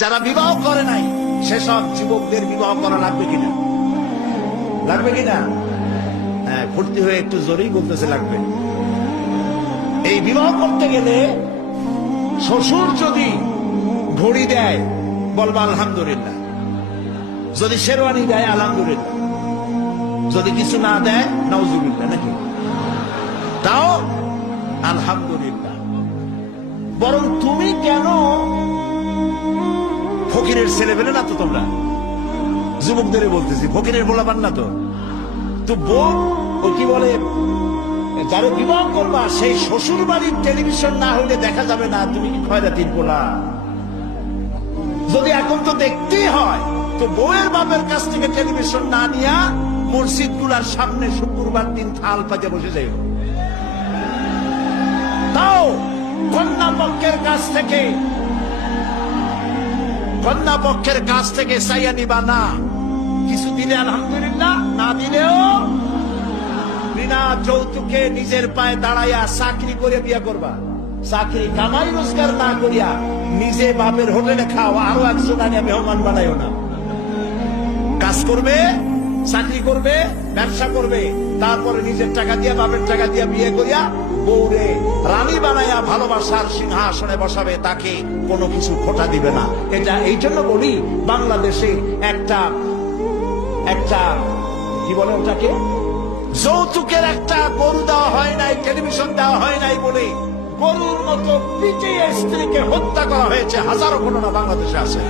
যারা বিবাহ করে নাই সেসব যুবকদের বিবাহ করা লাগবে কিনা? লাগবে কিনা? হ্যাঁ, ভর্তি হয়ে একটু জোরেই বলতেছে লাগবে। এই বিবাহ করতে গেলে শ্বশুর যদি ঘড়ি দেয় বলবা আলহামদুলিল্লাহ, যদি শেরওয়ানি দেয় আলহামদুলিল্লাহ, যদি কিছু না দেয় নাউজুবিল্লাহ, নাকি তাও আলহামদুলিল্লাহ। বরং তুমি কেন ফকিরের ছেলে পেলে না তো? তোমরা যুবকদের বলতেছি, ফকিরের বলাবার না তো। তো বউ ও কি বলে, যারা বিবাহ করবা সেই শ্বশুর বাড়ির টেলিভিশন না হইলে দেখা যাবে না তুমি কি খয়রাতির বলা। যদি এখন তো দেখতেই হয় তো বউয়ের বাপের কাছ থেকে টেলিভিশন না নিয়া মসজিদ গুলার সামনে শুক্রবার দিন থাল পাজে বসে যাই। তাও কন্যা পক্ষের কাছ থেকে চাইয়া নিবা না। কিছু দিলে আলহামদুলিল্লাহ, না দিলেও বিনা যৌতুকে নিজের পায়ে দাঁড়াইয়া চাকরি করে বিয়ে করবা। চাকরি কামাই রোজগার না করিয়া নিজে বাপের হোটেলে খাও, আরো একজন আনিয়া মেহমান বানাইও না। কাজ করবে, চাকরি করবে, ব্যবসা করবে, তারপরে নিজের টাকা দিয়া বাপের টাকা দিয়া বিয়ে করিয়া বউরে রানী বানাইয়া ভালোবাসার সিংহাসনে বসাবে, তাকে কোনো কিছু খোটা দিবে না। এটা এই জন্য বলি, বাংলাদেশে একটা কি বলে ওটাকে, যৌতুকের একটা গরু দেওয়া হয় নাই, টেলিভিশন দেওয়া হয় নাই বলে গরুর মতো পিটিয়ে স্ত্রীকে হত্যা করা হয়েছে। হাজারো ঘটনা বাংলাদেশে আছে।